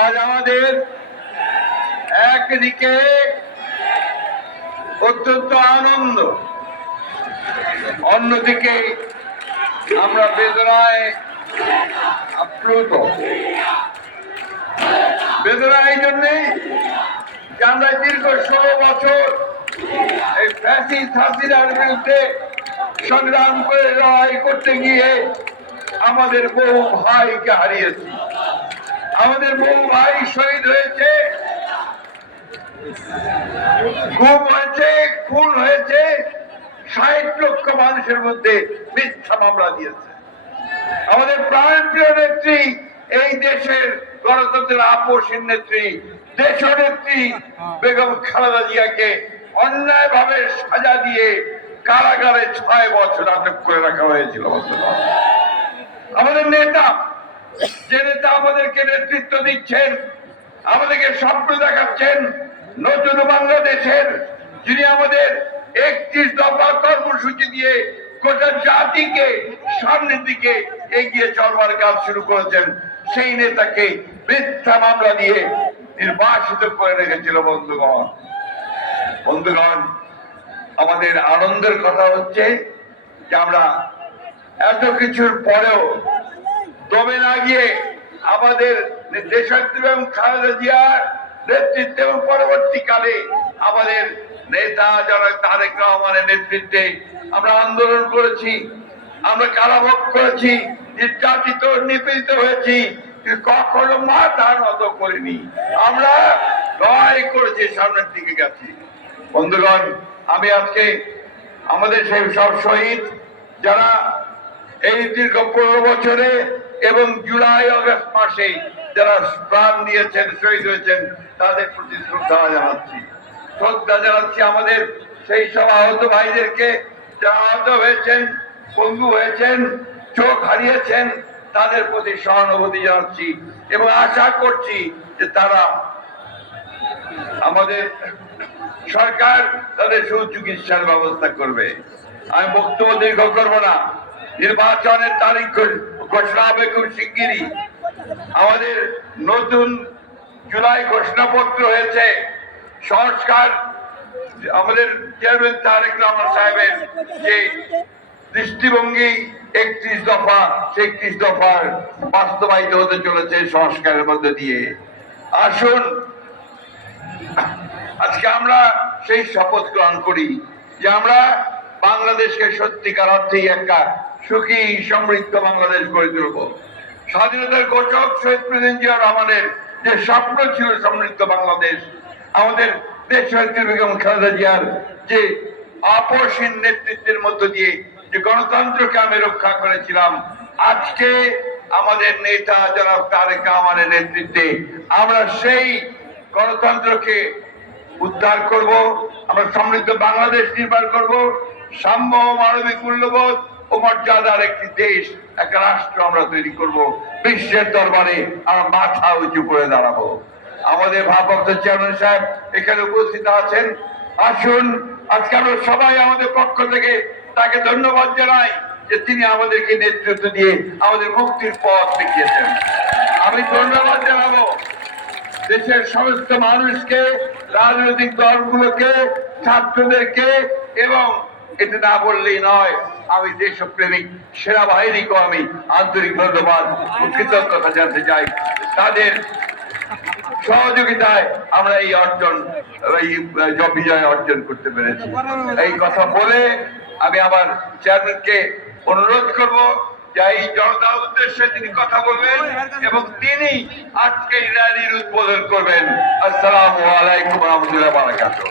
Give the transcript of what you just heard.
আজ আমাদের একদিকে অত্যন্ত আনন্দ, অন্যদিকে আমরা বেদনায় আপ্লুত। বেদনা এই জন্যে যে আমরা দীর্ঘ 16 বছর এই ফ্যাসিস্ট হাসিনার বিরুদ্ধে সংগ্রাম করে লড়াই করতে গিয়ে আমাদের বহু ভাইকে হারিয়েছি। আমাদের বহু ভাই শহীদ হয়েছে, গুম হয়েছে, খুন হয়েছে, 60 লক্ষ মানুষের মধ্যে মিথ্যা মামলা দিয়েছে। আমাদের প্রাণপ্রিয় নেত্রী, এই দেশের গণতন্ত্রের আপসহীন নেত্রী, দেশনেত্রী বেগম খালেদা জিয়াকে অন্যায়ভাবে সাজা দিয়ে কারাগারে 6 বছর আটক করে রাখা হয়েছিল। আমাদের নেতা, যে নেতা আমাদেরকে নেতৃত্ব দিচ্ছেন, আমাদেরকে স্বপ্ন দেখাচ্ছেন নতুন বাংলাদেশের, যিনি আমাদের 31 দফা কর্মসূচি দিয়ে গোটা জাতিকে সামনের দিকে এগিয়ে চলবার কাজ শুরু করেছেন, সেই নেতাকে মিথ্যা মামলা দিয়ে নির্বাসিত করে রেখেছিল। বন্ধুগণ, আমাদের আনন্দের কথা হচ্ছে যে আমরা এত কিছুর পরেও দমে না গিয়ে আমাদের দেশনেত্রী এবং খালেদা জিয়ার নেতৃত্বে এবং পরবর্তীকালে আমাদের নেতা জনাব তারেক রহমানের নেতৃত্বে আমরা আন্দোলন করেছি, আমরা কারাভোগ করেছি, নির্যাতিত নিপীড়িত হয়েছি, কখনো মাথা নত করিনি। আমরা লড়াই করেছি, সামনের দিকে গেছি। বন্ধুগণ, আমি আজকে আমাদের সেই সব শহীদ যারা এই দীর্ঘ 15 বছরে এবং জুলাই আগস্ট মাসে যারা প্রাণ দিয়েছেন, শহীদ হয়েছেন, তাদের প্রতি শ্রদ্ধা জানাচ্ছি। আমাদের সেই সব আহত ভাইদেরকে, যারা আহত হয়েছেন, পঙ্গু হয়েছেন, চোখ হারিয়েছেন, তাদের প্রতি সহানুভূতি জানাচ্ছি এবং আশা করছি যে তারা আমাদের সরকার তাদের সুচিকিৎসার ব্যবস্থা করবে। আমি বক্তব্য দীর্ঘ করবো না। নির্বাচনের তারিখ ঘোষণা হবে খুব শিগগিরই। আমাদের নতুন জুলাই ঘোষণাপত্র হয়েছে, সংস্কার আমাদের চেয়ারম্যান তারেক রহমান সাহেবের যে দৃষ্টিভঙ্গি 31 দফা, 31 দফার বাস্তবায়িত হতে চলেছে সংস্কারের মধ্যে দিয়ে। আসুন আজকে আমরা সেই শপথ গ্রহণ করি যে আমরা বাংলাদেশকে সত্যিকার অর্থেই একটা সুখী সমৃদ্ধ বাংলাদেশ গড়ে তুলব। স্বাধীনতার ঘোষক শহীদ প্রেসিডেন্ট জিয়া রহমানের যে স্বপ্ন ছিল সমৃদ্ধ বাংলাদেশ, আমাদের দেশনেত্রী বেগম খালেদা জিয়ার যে আপসহীন নেতৃত্বের মধ্য দিয়ে যে গণতন্ত্রকে আমি রক্ষা করেছিলাম, আজকে আমাদের নেতা জনাব তারেক রহমানের নেতৃত্বে আমরা সেই গণতন্ত্রকে উদ্ধার করব। আমরা সমৃদ্ধ বাংলাদেশ নির্মাণ করব, সাম্য মানবিক মূল্যবোধ ও মর্যাদার একটি দেশ, একটা রাষ্ট্র আমরা তৈরি করব। বিশ্বের দরবারে আমরা মাথা উঁচু করে দাঁড়াবো। আমাদের ভারপ্রাপ্ত চেয়ারম্যান সাহেব এখানে উপস্থিত আছেন। আসুন আজকে আমরা সবাই আমাদের পক্ষ থেকে তাকে ধন্যবাদ জানাই যে তিনি আমাদেরকে নেতৃত্ব দিয়ে আমাদের মুক্তির পথ দেখিয়েছেন। আমি ধন্যবাদ জানাবো দেশের সমস্ত মানুষকে, রাজনৈতিক দলগুলোকে, ছাত্রদেরকে, এবং এটা না বললেই নয়, আমি দেশপ্রেমিক সেনাবাহিনীকেও আমি আন্তরিক ধন্যবাদ ও কৃতজ্ঞতা জানাতে চাই। তাদের সহযোগিতায় আমরা এই বিজয় অর্জন করতে পেরেছি। এই কথা বলে আমি আমার চেয়ারম্যানকে অনুরোধ করব যে এই জনতার উদ্দেশ্যে তিনি কথা বলবেন এবং তিনি আজকে র্যালির উদ্বোধন করবেন। আসসালামু আলাইকুম ওয়া রাহমাতুল্লাহি ওয়া বারাকাতুহু।